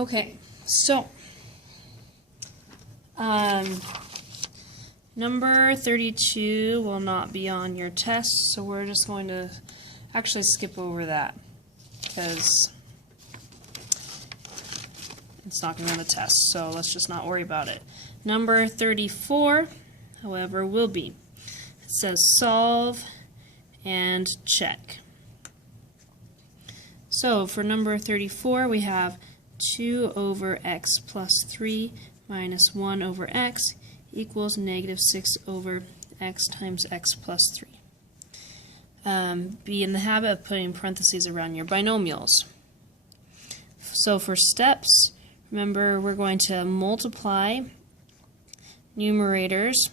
Okay, so number 32 will not be on your test, so we're just going to actually skip over that because it's not going to be on the test, so let's just not worry about it. Number 34, however, will be. It says solve and check. So for number 34, we have 2 over x plus 3 minus 1 over x equals negative 6 over x times x plus 3. Be in the habit of putting parentheses around your binomials. So for steps, remember we're going to multiply numerators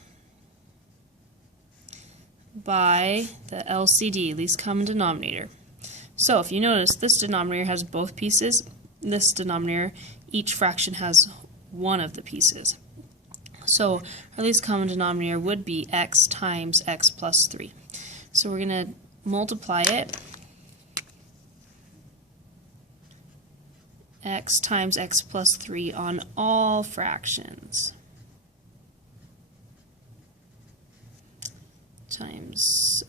by the LCD, least common denominator. So if you notice, this denominator has both pieces. This denominator, each fraction has one of the pieces. So our least common denominator would be x times x plus 3. So we're going to multiply it. X times x plus 3 on all fractions. Times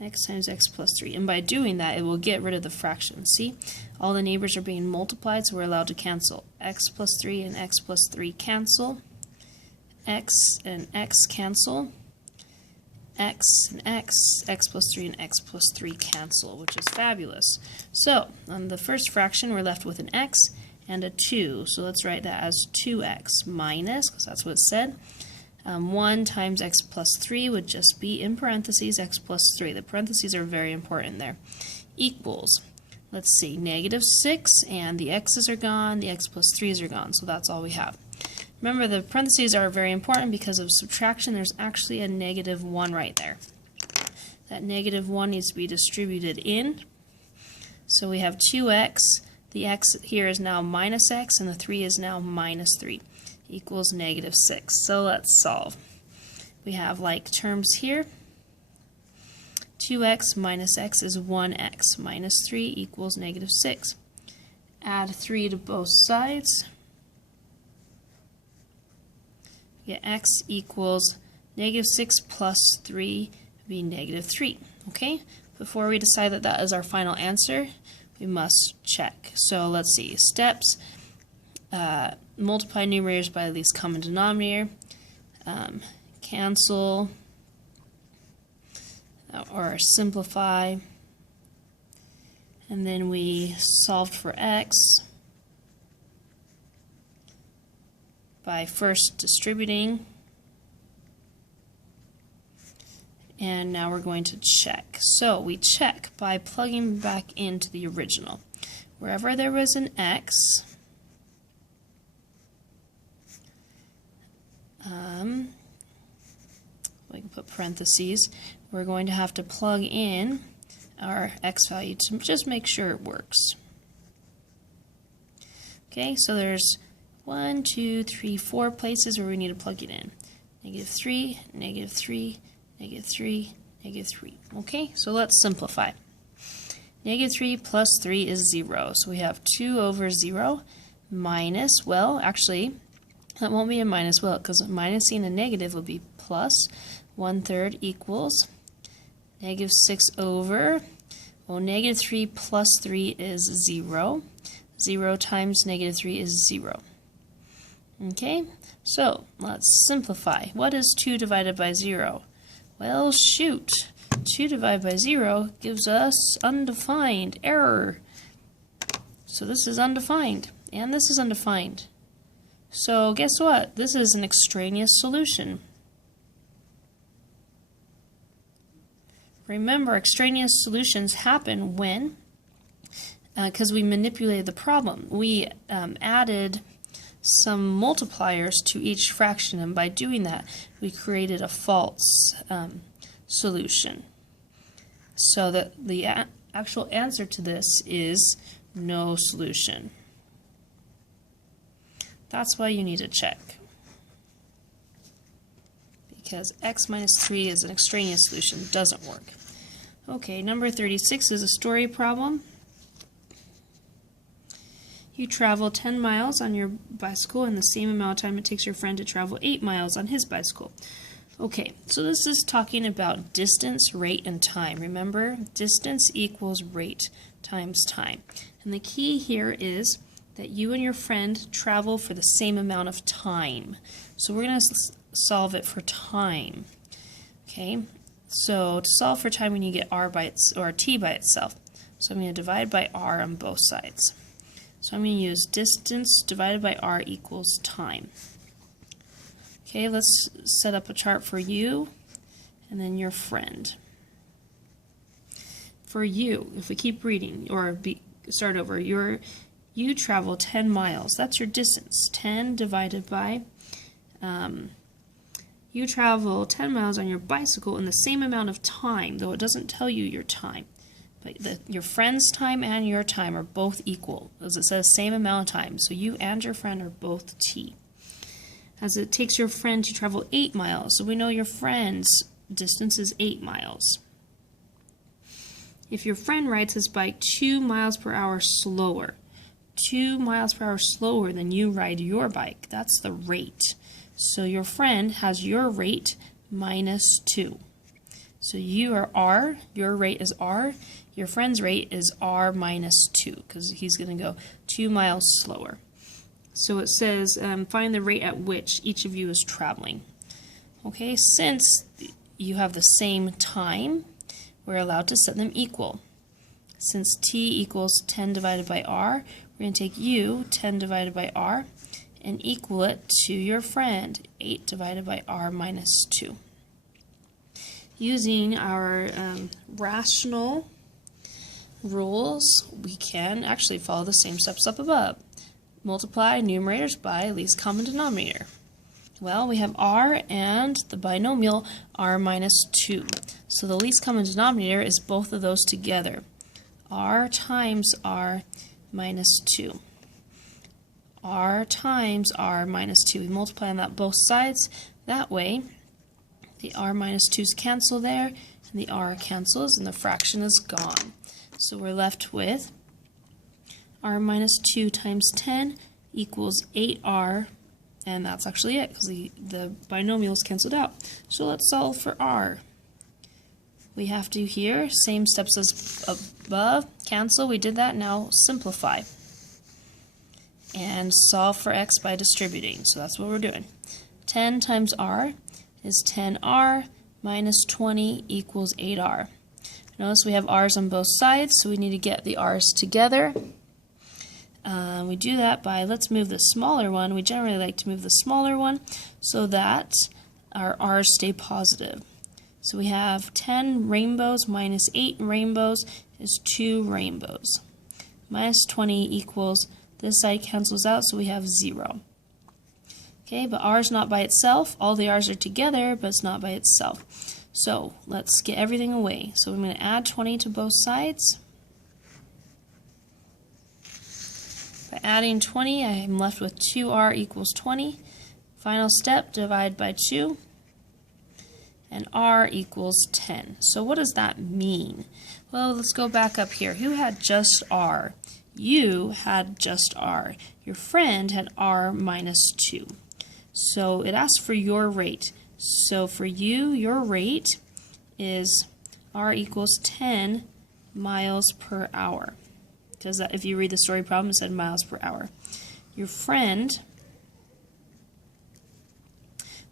x times x plus 3. And by doing that, it will get rid of the fraction. See? All the neighbors are being multiplied, so we're allowed to cancel. X plus 3 and x plus 3 cancel. X and x cancel. X and x plus 3 and x plus 3 cancel, which is fabulous. So, on the first fraction, we're left with an x and a 2. So let's write that as 2x minus, because that's what it said. 1 times x plus 3 would just be, in parentheses, x plus 3. The parentheses are very important there. Equals, let's see, negative 6, and the x's are gone, the x plus 3's are gone, so that's all we have. Remember, the parentheses are very important because of subtraction. There's actually a negative 1 right there. That negative 1 needs to be distributed in. So we have 2x, the x here is now minus x, and the 3 is now minus 3. Equals negative 6. So let's solve. We have like terms here. 2x minus x is 1x. Minus 3 equals negative 6. Add 3 to both sides. Get x equals negative 6 plus 3 would be negative 3. Okay? Before we decide that that is our final answer, we must check. So let's see. Steps. Multiply numerators by the least common denominator, cancel, or simplify, and then we solved for x by first distributing, and now we're going to check. So we check by plugging back into the original. Wherever there was an x, we can put parentheses. We're going to have to plug in our x value to just make sure it works. Okay, so there's 1, 2, 3, 4 places where we need to plug it in. Negative 3, negative 3, negative 3, negative 3. Okay, so let's simplify. Negative 3 plus 3 is 0. So we have 2 over 0 minus, well, actually, that won't be a minus, will it? Because minusing a negative would be plus 1/3 equals negative 6 over, well, negative 3 plus 3 is 0. 0 times negative 3 is 0. Okay, so let's simplify. What is 2 divided by 0? Well, shoot. 2 divided by 0 gives us undefined, error. So this is undefined, and this is undefined. So guess what? This is an extraneous solution. Remember, extraneous solutions happen when, because we manipulated the problem. We added some multipliers to each fraction, and by doing that, we created a false solution. So that the actual answer to this is no solution. That's why you need to check. Because x minus 3 is an extraneous solution. It doesn't work. Okay, number 36 is a story problem. You travel 10 miles on your bicycle in the same amount of time it takes your friend to travel 8 miles on his bicycle. Okay, so this is talking about distance, rate, and time. Remember, distance equals rate times time. And the key here is that you and your friend travel for the same amount of time. So we're going to solve it for time. Okay, so to solve for time, we need to get r by t by itself. So I'm going to divide by r on both sides. So I'm going to use distance divided by r equals time. Okay, let's set up a chart for you and then your friend. For you, if we keep reading, or start over, you travel 10 miles. That's your distance. 10 divided by, you travel 10 miles on your bicycle in the same amount of time, though it doesn't tell you your time. But your friend's time and your time are both equal, as it says same amount of time. So you and your friend are both t. As it takes your friend to travel 8 miles, so we know your friend's distance is 8 miles. If your friend rides his bike 2 miles per hour slower, 2 miles per hour slower than you ride your bike, that's the rate. So your friend has your rate minus 2. So you are r, your rate is r, your friend's rate is r minus 2, because he's going to go 2 miles slower. So it says, find the rate at which each of you is traveling. Okay, since you have the same time, we're allowed to set them equal. Since t equals 10 divided by r, we're going to take u, 10 divided by r, and equal it to your friend, 8 divided by r minus 2. Using our rational rules, we can actually follow the same steps up above. Multiply numerators by least common denominator. Well, we have r and the binomial r minus 2. So the least common denominator is both of those together. R times r minus 2. R times r minus 2. We multiply on that both sides. That way, the r minus 2's cancel there, and the r cancels, and the fraction is gone. So we're left with r minus 2 times 10 equals 8r, and that's actually it, because the binomial is canceled out. So let's solve for r. We have to here, same steps as above, cancel, we did that, now simplify. And solve for x by distributing, so that's what we're doing. 10 times r is 10r minus 20 equals 8r. Notice we have r's on both sides, so we need to get the r's together. We do that by, let's move the smaller one. We generally like to move the smaller one so that our r's stay positive. So we have 10 rainbows minus 8 rainbows is 2 rainbows. Minus 20 equals, this side cancels out, so we have 0. Okay, but r is not by itself. All the r's are together, but it's not by itself. So let's get everything away. So I'm going to add 20 to both sides. By adding 20, I'm left with 2r equals 20. Final step, divide by 2. And r equals 10. So what does that mean? Well, let's go back up here. Who had just r? You had just r. Your friend had r minus 2. So it asks for your rate. So for you, your rate is r equals 10 miles per hour. Because if you read the story problem, it said miles per hour. Your friend,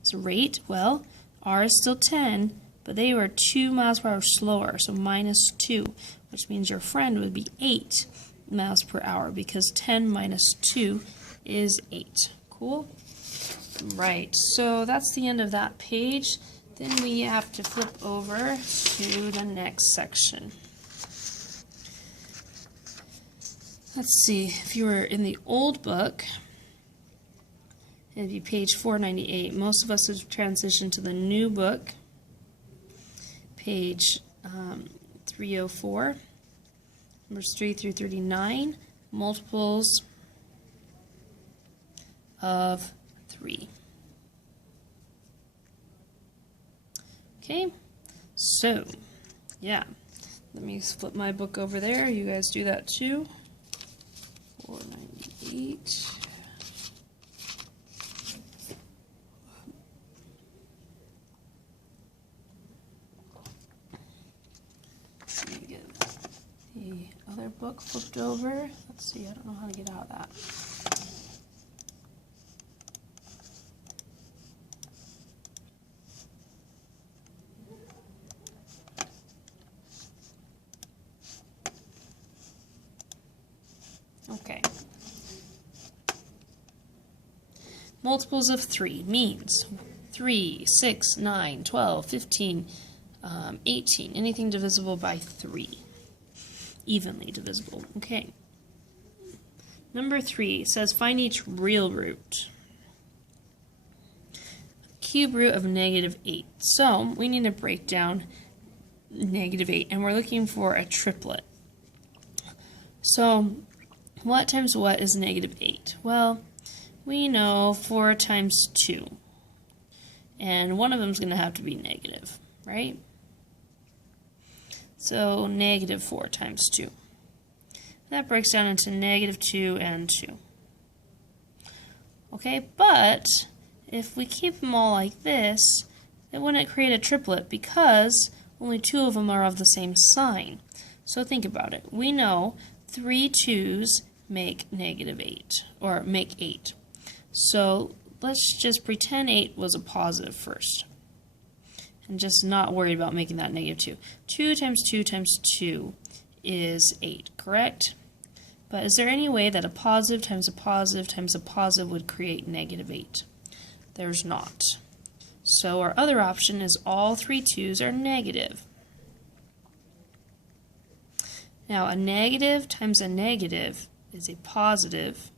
its rate, well, r is still 10, but they were 2 miles per hour slower, so minus 2, which means your friend would be 8 miles per hour, because 10 minus 2 is 8. Cool? Right, so that's the end of that page. Then we have to flip over to the next section. Let's see, if you were in the old book, it'd be page 498. Most of us have transitioned to the new book, page 304, numbers 3 through 39, multiples of 3. Okay, so, yeah, let me flip my book over there. You guys do that too. 498. book flipped over. Let's see, I don't know how to get out of that. Okay. Multiples of 3 means 3, 6, 9, 12, 15, 18. Anything divisible by 3. Evenly divisible. Okay. Number 3 says find each real root. Cube root of -8. So we need to break down -8, and we're looking for a triplet. So what times what is -8? Well, we know 4 times 2. And one of them is going to have to be negative, right? So -4 times 2. That breaks down into -2 and 2. Okay, but if we keep them all like this, it wouldn't create a triplet because only 2 of them are of the same sign. So think about it. We know 3 2's make -8, or make 8. So let's just pretend 8 was a positive first. And just not worried about making that -2. 2 times 2 times 2 is 8, correct? But is there any way that a positive times a positive times a positive would create -8? There's not. So our other option is all 3 2's are negative. Now a negative times a negative is a positive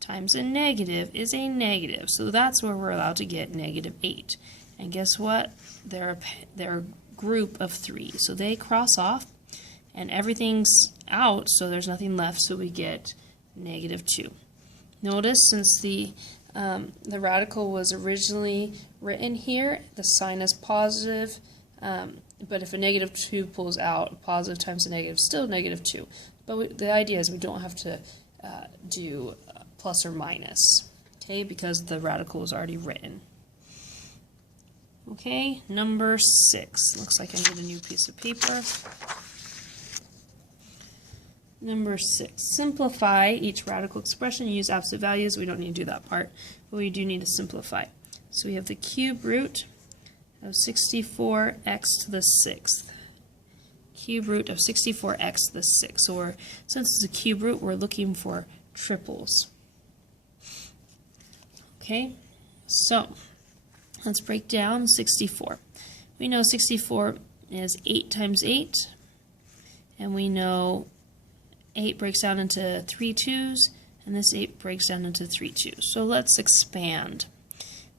times a negative is a negative. So that's where we're allowed to get -8. And guess what? They're a group of 3. So they cross off and everything's out, so there's nothing left, so we get -2. Notice since the radical was originally written here, the sign is positive, but if a -2 pulls out, positive times a negative is still -2. But the idea is we don't have to do plus or minus, okay, because the radical is already written. Okay, number 6. Looks like I need a new piece of paper. Number 6. Simplify each radical expression. Use absolute values. We don't need to do that part, but we do need to simplify. So we have the cube root of 64x to the 6th. Cube root of 64x to the 6th. So since it's a cube root, we're looking for triples. Okay, so let's break down 64. We know 64 is 8 times 8, and we know 8 breaks down into 3 2's, and this 8 breaks down into 3 2's. So let's expand.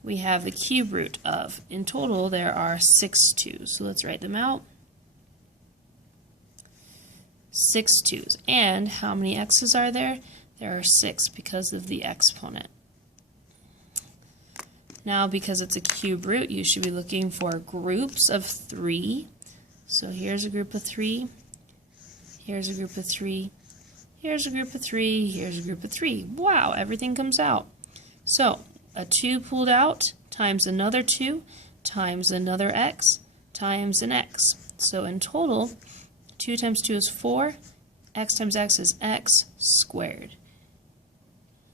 We have the cube root of, in total there are 6 2's, so let's write them out. 6 2's. And how many x's are there? There are 6 because of the exponent. Now, because it's a cube root, you should be looking for groups of 3. So here's a group of 3, here's a group of 3, here's a group of 3, here's a group of 3. Wow, everything comes out. So a 2 pulled out times another 2 times another x times an x. So in total, 2 times 2 is 4, x times x is x squared.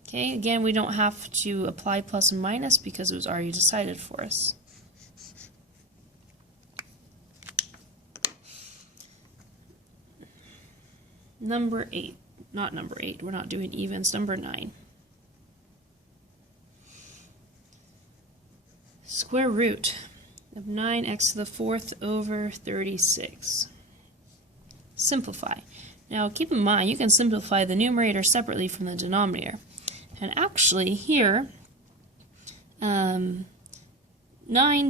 Okay, again, we don't have to apply plus and minus because it was already decided for us. Number 8, not number 8, we're not doing evens, number 9. Square root of 9x to the 4th over 36. Simplify. Now keep in mind, you can simplify the numerator separately from the denominator. And actually here, 9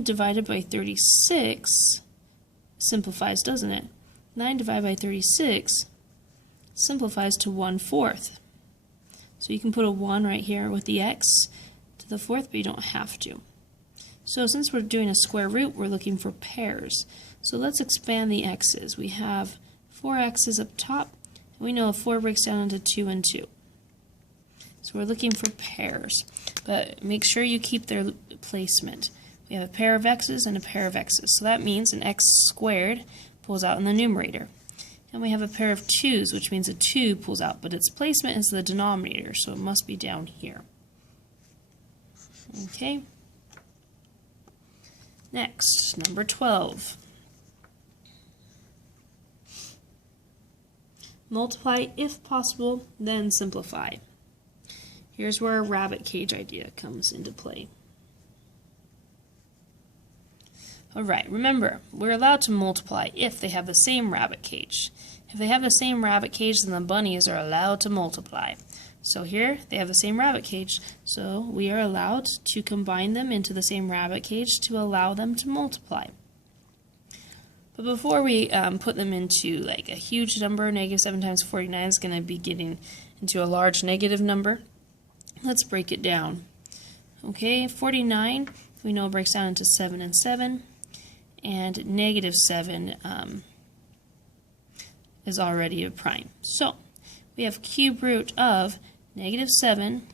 divided by 36 simplifies, doesn't it? 9 divided by 36 simplifies to 1/4. So you can put a 1 right here with the x to the 4th, but you don't have to. So since we're doing a square root, we're looking for pairs. So let's expand the x's. We have 4 x's up top, and we know a 4 breaks down into 2 and 2. So we're looking for pairs, but make sure you keep their placement. We have a pair of x's and a pair of x's. So that means an x squared pulls out in the numerator. And we have a pair of 2's, which means a 2 pulls out, but its placement is the denominator, so it must be down here. Okay. Next, number 12. Multiply if possible, then simplify. Here's where a rabbit cage idea comes into play. Alright, remember, we're allowed to multiply if they have the same rabbit cage. If they have the same rabbit cage, then the bunnies are allowed to multiply. So here, they have the same rabbit cage, so we are allowed to combine them into the same rabbit cage to allow them to multiply. But before we put them into like a huge number, negative 7 times 49 is going to be getting into a large negative number. Let's break it down. Okay, 49, we know breaks down into 7 and 7, and negative 7 is already a prime. So, we have cube root of negative 7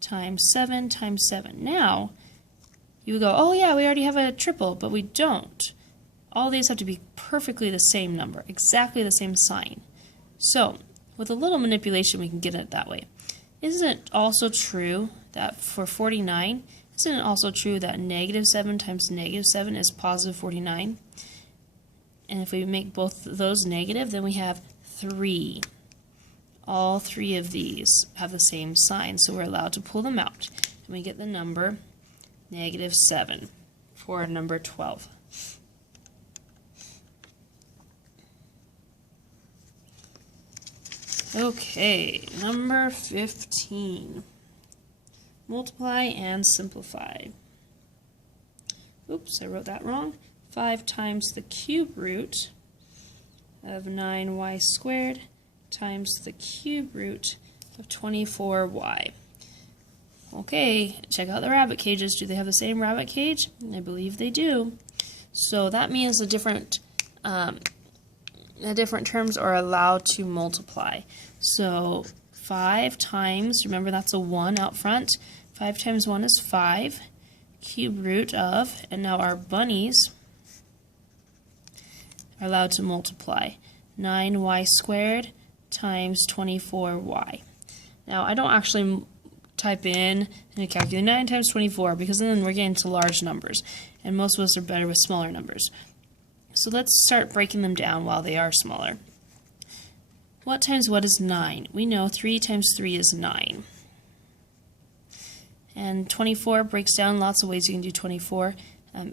times 7 times 7. Now, you go, oh yeah, we already have a triple, but we don't. All these have to be perfectly the same number, exactly the same sign. So, with a little manipulation, we can get it that way. Isn't it also true that for 49, isn't it also true that negative 7 times negative 7 is positive 49? And if we make both those negative, then we have 3. All 3 of these have the same sign, so we're allowed to pull them out. And we get the number negative 7 for number 12. Okay, number 15. Multiply and simplify. Oops, I wrote that wrong. 5 times the cube root of 9y squared times the cube root of 24y. Okay, check out the rabbit cages. Do they have the same rabbit cage? I believe they do. So that means the different terms are allowed to multiply. So 5 times, remember that's a 1 out front, 5 times 1 is 5, cube root of, and now our bunnies are allowed to multiply, 9y squared times 24y. Now I don't actually type in a calculator 9 times 24 because then we're getting to large numbers, and most of us are better with smaller numbers. So let's start breaking them down while they are smaller. What times what is 9? We know 3 times 3 is 9. And 24 breaks down lots of ways you can do 24.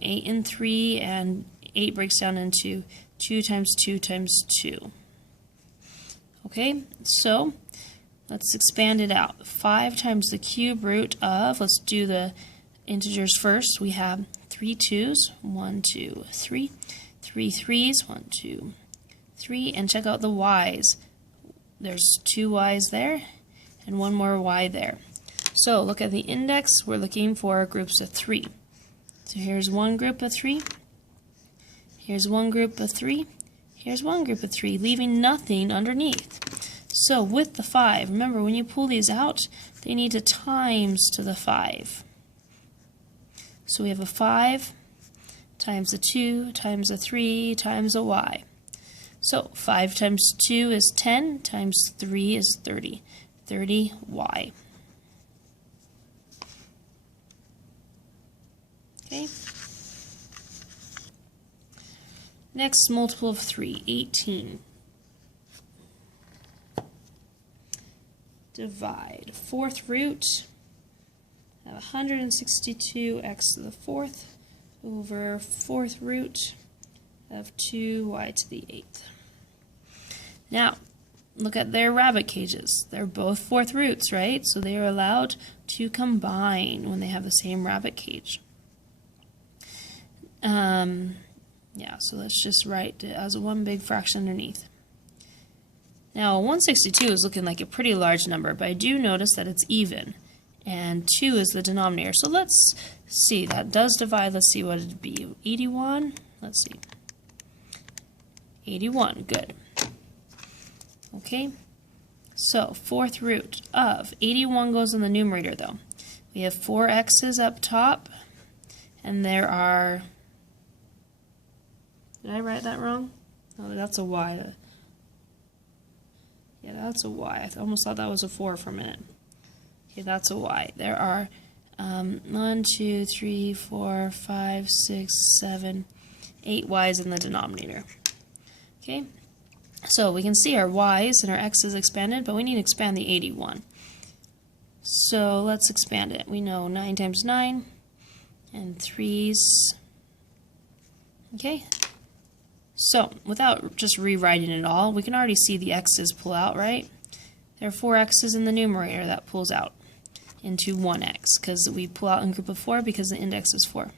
8 and 3, and 8 breaks down into 2 times 2 times 2. Okay, so let's expand it out. 5 times the cube root of, let's do the integers first. We have 3 2's, 1, 2, 3. 3 3's, 1, 2, 3, and check out the y's. There's 2 y's there, and 1 more y there. So look at the index, we're looking for groups of 3. So here's one group of 3, here's one group of 3, here's one group of 3, leaving nothing underneath. So with the 5, remember when you pull these out, they need to times to the 5. So we have a 5 times a 2 times a 3 times a y. So 5 times 2 is 10 times 3 is 30. 30y. Okay. Next, multiple of 3, 18. Divide. Fourth root of 162x to the fourth over fourth root of 2y to the 8th. Now, look at their rabbit cages. They're both fourth roots, right? So they are allowed to combine when they have the same rabbit cage. Yeah, so let's just write it as one big fraction underneath. Now, 162 is looking like a pretty large number, but I do notice that it's even, and 2 is the denominator. So let's see, that does divide. Let's see what it'd be. 81, let's see. 81, good. Okay, so fourth root of 81 goes in the numerator though. We have 4 x's up top, and there are, did I write that wrong? Oh, that's a y. Yeah, that's a y. I almost thought that was a 4 for a minute. Okay, that's a y. There are 1, 2, 3, 4, 5, 6, 7, 8 y's in the denominator. Okay, so we can see our y's and our x's expanded, but we need to expand the 81. So let's expand it. We know 9 times 9 and 3's. Okay, so without just rewriting it all, we can already see the x's pull out, right? There are 4 x's in the numerator that pulls out into 1x, because we pull out in group of 4 because the index is 4.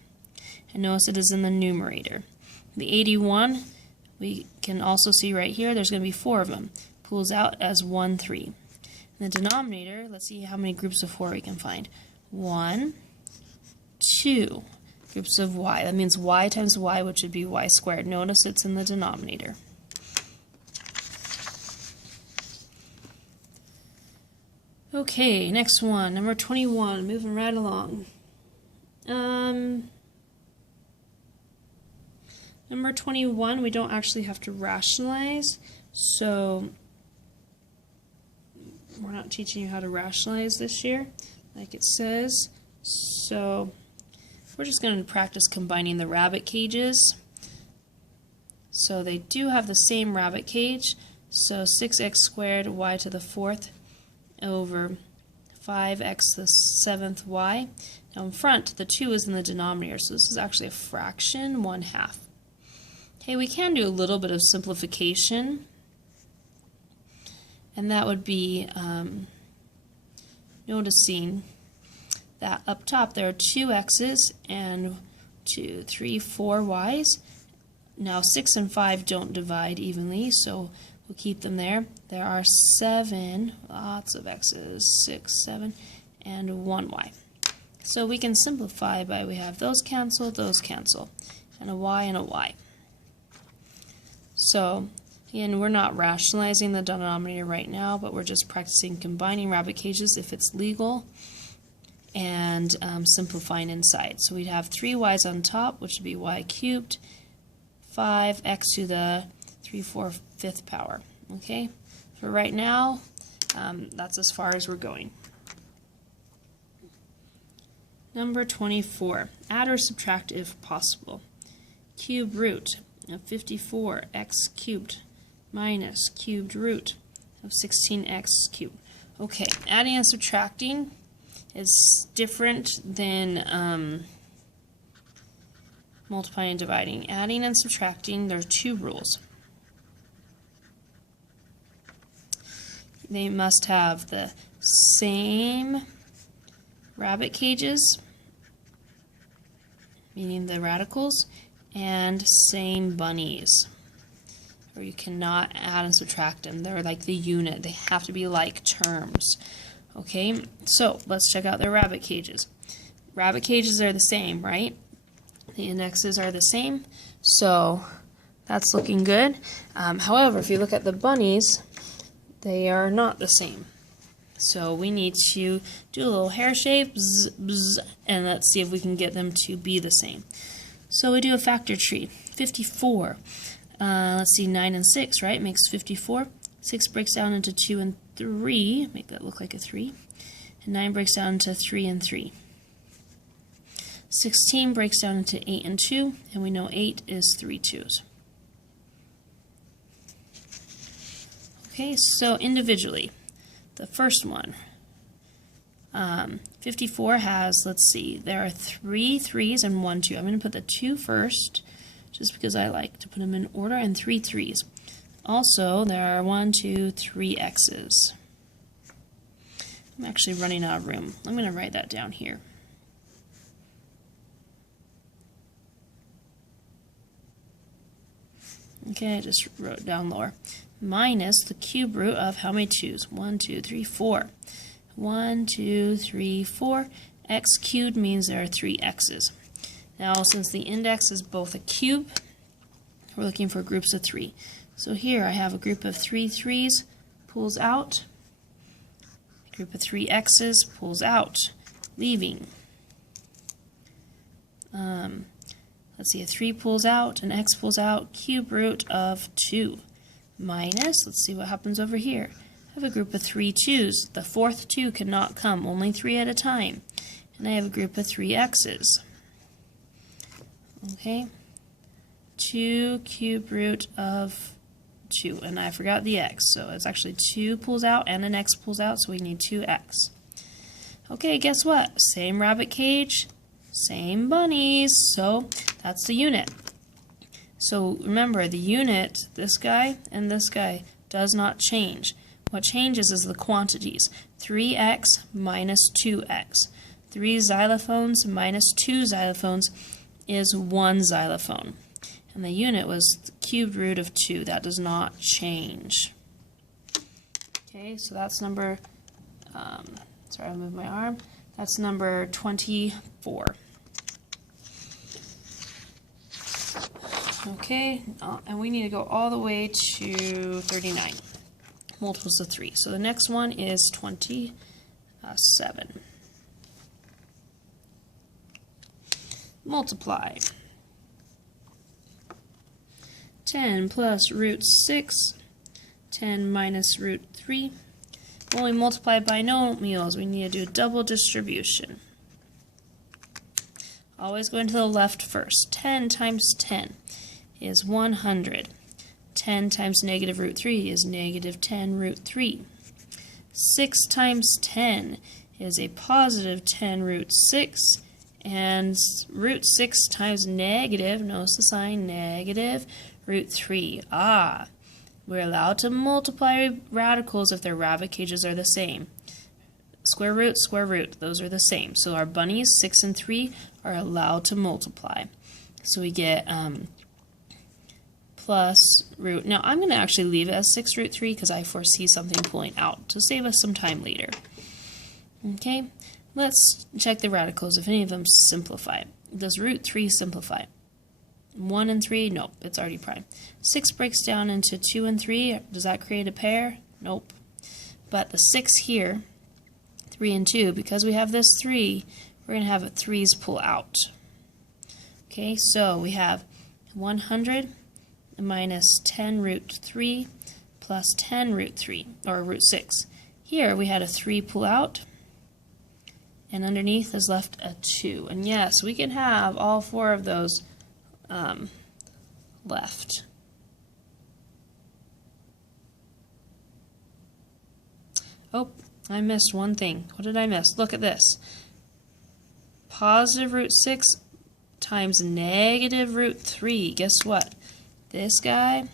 And notice it is in the numerator. The 81, we can also see right here, there's going to be 4 of them. Pulls out as 1, 3. In the denominator, let's see how many groups of 4 we can find. 1, 2 groups of y. That means y times y, which would be y squared. Notice it's in the denominator. Okay, next one, number 21, moving right along. Number 21, we don't actually have to rationalize, so we're not teaching you how to rationalize this year, like it says. So we're just going to practice combining the rabbit cages. So they do have the same rabbit cage, so 6x squared y to the 4th over 5x to the 7th y. Now in front, the 2 is in the denominator, so this is actually a fraction, 1/2. Okay, we can do a little bit of simplification, and that would be noticing that up top there are 2 x's and 2, 3, 4 y's. Now 6 and 5 don't divide evenly, so we'll keep them there. There are 7, lots of x's, 6, 7, and 1 y. So we can simplify by we have those cancel, and a y and a y. So again, we're not rationalizing the denominator right now, but we're just practicing combining rabbit cages if it's legal, and simplifying inside. So we'd have 3 y's on top, which would be y cubed, 5x to the 3/4 power. Okay, for right now, that's as far as we're going. Number 24, add or subtract if possible. Cube root of 54x cubed minus cubed root of 16x cubed. Okay, adding and subtracting is different than multiplying and dividing. Adding and subtracting, there are 2 rules. They must have the same rabbit cages, meaning the radicals, and same bunnies, or you cannot add and subtract them. They're like the unit. They have to be like terms. Okay, so let's check out their rabbit cages. Rabbit cages are the same, right? The indexes are the same, so that's looking good. However, if you look at the bunnies, they are not the same. So we need to do a little hair shape, bzz, bzz, and let's see if we can get them to be the same. So we do a factor tree. 54. Let's see, 9 and 6, right? Makes 54. 6 breaks down into 2 and 3. Make that look like a 3. And 9 breaks down into 3 and 3. 16 breaks down into 8 and 2, and we know 8 is 3 2's. Okay, so individually, the first one, 54 has, let's see, there are 3 3's and 1 2. I'm going to put the 2 first, just because I like to put them in order, and 3 3's. Also, there are 1, 2, 3 x's. I'm actually running out of room. I'm going to write that down here. Okay, I just wrote it down lower. Minus the cube root of how many 2's? 1, 2, 3, 4. 1, 2, 3, 4. X cubed means there are 3 x's. Now, since the index is both a cube, we're looking for groups of 3. So here I have a group of 3 3's, pulls out. A group of 3 x's pulls out, leaving. Let's see, a 3 pulls out, an x pulls out, cube root of 2. Minus, let's see what happens over here. I have a group of 3 2's. The fourth 2 cannot come, only 3 at a time. And I have a group of 3 x's. Okay, 2 cube root of 2, and I forgot the x, so it's actually 2 pulls out and an x pulls out, so we need 2x. Okay, guess what? Same rabbit cage, same bunnies, so that's the unit. So remember, the unit, this guy and this guy, does not change. What changes is the quantities. 3x minus 2x. 3 xylophones minus 2 xylophones is 1 xylophone. And the unit was the cubed root of 2. That does not change. Okay, so that's number, sorry, I moved my arm. That's number 24. Okay, and we need to go all the way to 39. Multiples of 3. So the next one is 27. Multiply. 10 plus root 6, 10 minus root 3. When we multiply binomials, we need to do double distribution. Always going to the left first. 10 times 10 is 100. 10 times negative root 3 is negative 10 root 3. 6 times 10 is a positive 10 root 6. And root 6 times negative, notice the sign, negative root 3. Ah, we're allowed to multiply radicals if their rabbit cages are the same. Square root, those are the same. So our bunnies, 6 and 3, are allowed to multiply. So we get plus root. Now I'm going to actually leave it as 6 root 3 because I foresee something pulling out to save us some time later. Okay, let's check the radicals if any of them simplify. Does root 3 simplify? 1 and 3? Nope, it's already prime. 6 breaks down into 2 and 3. Does that create a pair? Nope. But the 6 here, 3 and 2, because we have this 3, we're going to have a 3's pull out. Okay, so we have 100 minus 10 root 3 plus 10 root 3, or root 6. Here we had a 3 pull out, and underneath is left a 2. And yes, we can have all 4 of those left. Oh, I missed one thing. What did I miss? Look at this. Positive root 6 times negative root 3. Guess what? This guy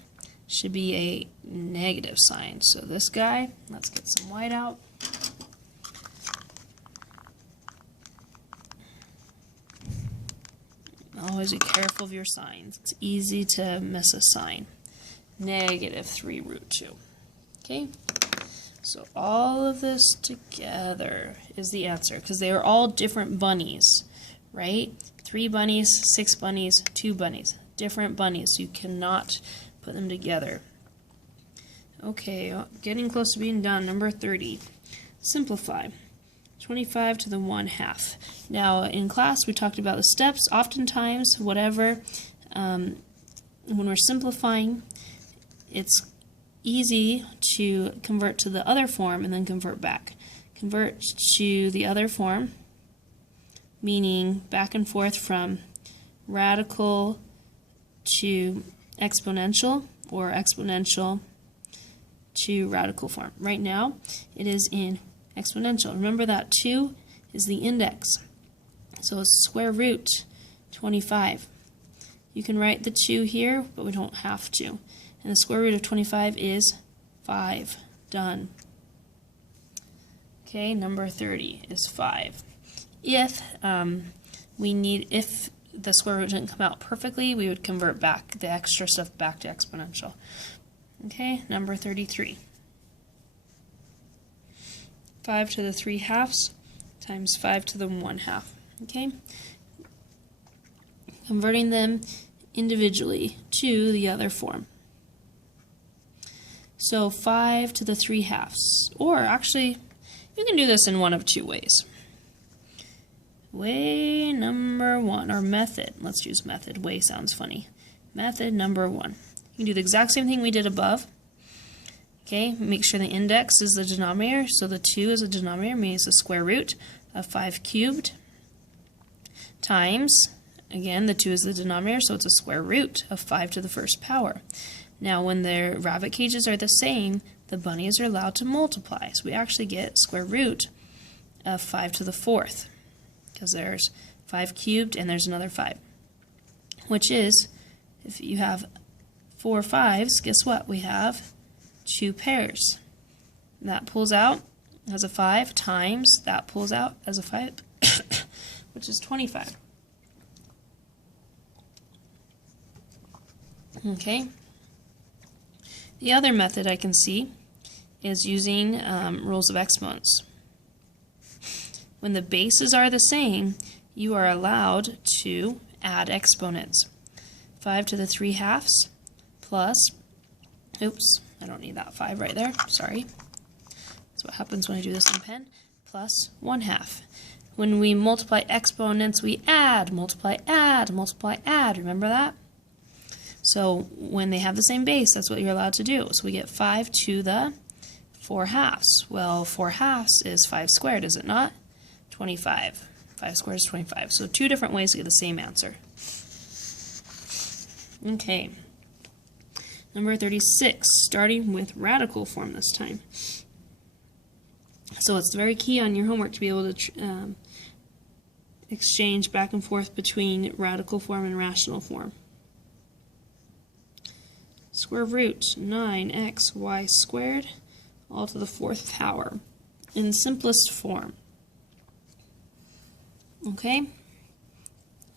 should be a negative sign. So this guy, let's get some white out. Always be careful of your signs. It's easy to miss a sign. Negative 3 root 2. Okay? So all of this together is the answer, because they are all different bunnies, right? 3 bunnies, 6 bunnies, 2 bunnies. Different bunnies, so you cannot put them together. Okay, getting close to being done. Number 30. Simplify. 25 to the 1/2. Now, in class, we talked about the steps. Oftentimes, whatever, when we're simplifying, it's easy to convert to the other form and then convert back. Convert to the other form, meaning back and forth from radical to exponential, or exponential to radical form. Right now, it is in exponential. Remember that 2 is the index. So it's square root 25. You can write the 2 here, but we don't have to. And the square root of 25 is 5. Done. Okay, number 30 is 5. If if the square root didn't come out perfectly, we would convert back the extra stuff back to exponential. Okay, number 33. 5 to the 3/2 times 5 to the 1/2. Okay? Converting them individually to the other form. So 5 to the 3/2. Or actually, you can do this in one of 2 ways. Way number 1, or method. Let's use method. Way sounds funny. Method number 1. You can do the exact same thing we did above. Okay, make sure the index is the denominator, so the 2 is a denominator, meaning it's the square root of 5 cubed, times, again, the 2 is the denominator, so it's a square root of 5 to the first power. Now, when their rabbit cages are the same, the bunnies are allowed to multiply. So we actually get square root of 5 to the 4th, because there's 5 cubed and there's another 5, which is, if you have 4 5s, guess what? We have 2 pairs. That pulls out as a 5 times that pulls out as a 5, which is 25. Okay. The other method I can see is using rules of exponents. When the bases are the same, you are allowed to add exponents. 5 to the 3 halves plus, oops, I don't need that 5 right there, sorry. That's what happens when I do this in pen, plus 1 half. When we multiply exponents, we add, multiply, add, multiply, add. Remember that? So when they have the same base, that's what you're allowed to do. So we get 5 to the 4 halves. Well, 4 halves is 5 squared, is it not? 25. 5 squared is 25. So 2 different ways to get the same answer. Okay. Number 36, starting with radical form this time. So it's very key on your homework to be able to exchange back and forth between radical form and rational form. Square root 9xy squared all to the 4th power in simplest form. Okay?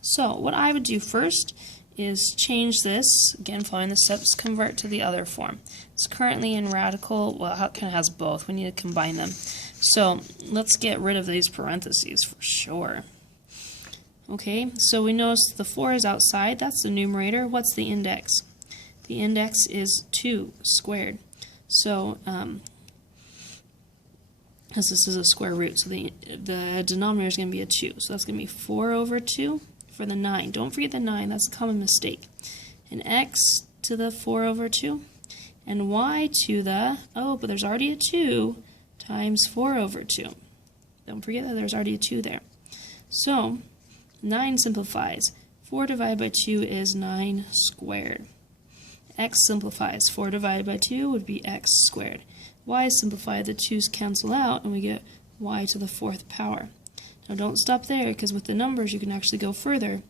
So what I would do first is change this, again following the steps, convert to the other form. It's currently in radical, well, it kind of has both. We need to combine them. So let's get rid of these parentheses for sure. Okay, so we notice the 4 is outside, that's the numerator. What's the index? The index is 2 squared. So, as this is a square root, so the denominator is going to be a 2. So that's going to be 4 over 2 for the 9. Don't forget the 9, that's a common mistake. And x to the 4 over 2, and y to the, oh, but there's already a 2 times 4 over 2. Don't forget that there's already a 2 there. So, 9 simplifies. 4 divided by 2 is 9 squared. X simplifies. 4 divided by 2 would be x squared. Y simplified, the 2's cancel out, and we get y to the 4th power. Now don't stop there, because with the numbers you can actually go further.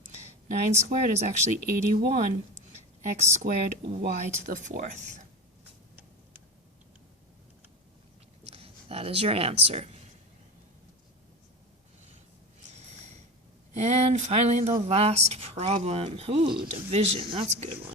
9 squared is actually 81 x squared y to the 4th. That is your answer. And finally, the last problem. Ooh, division. That's a good one.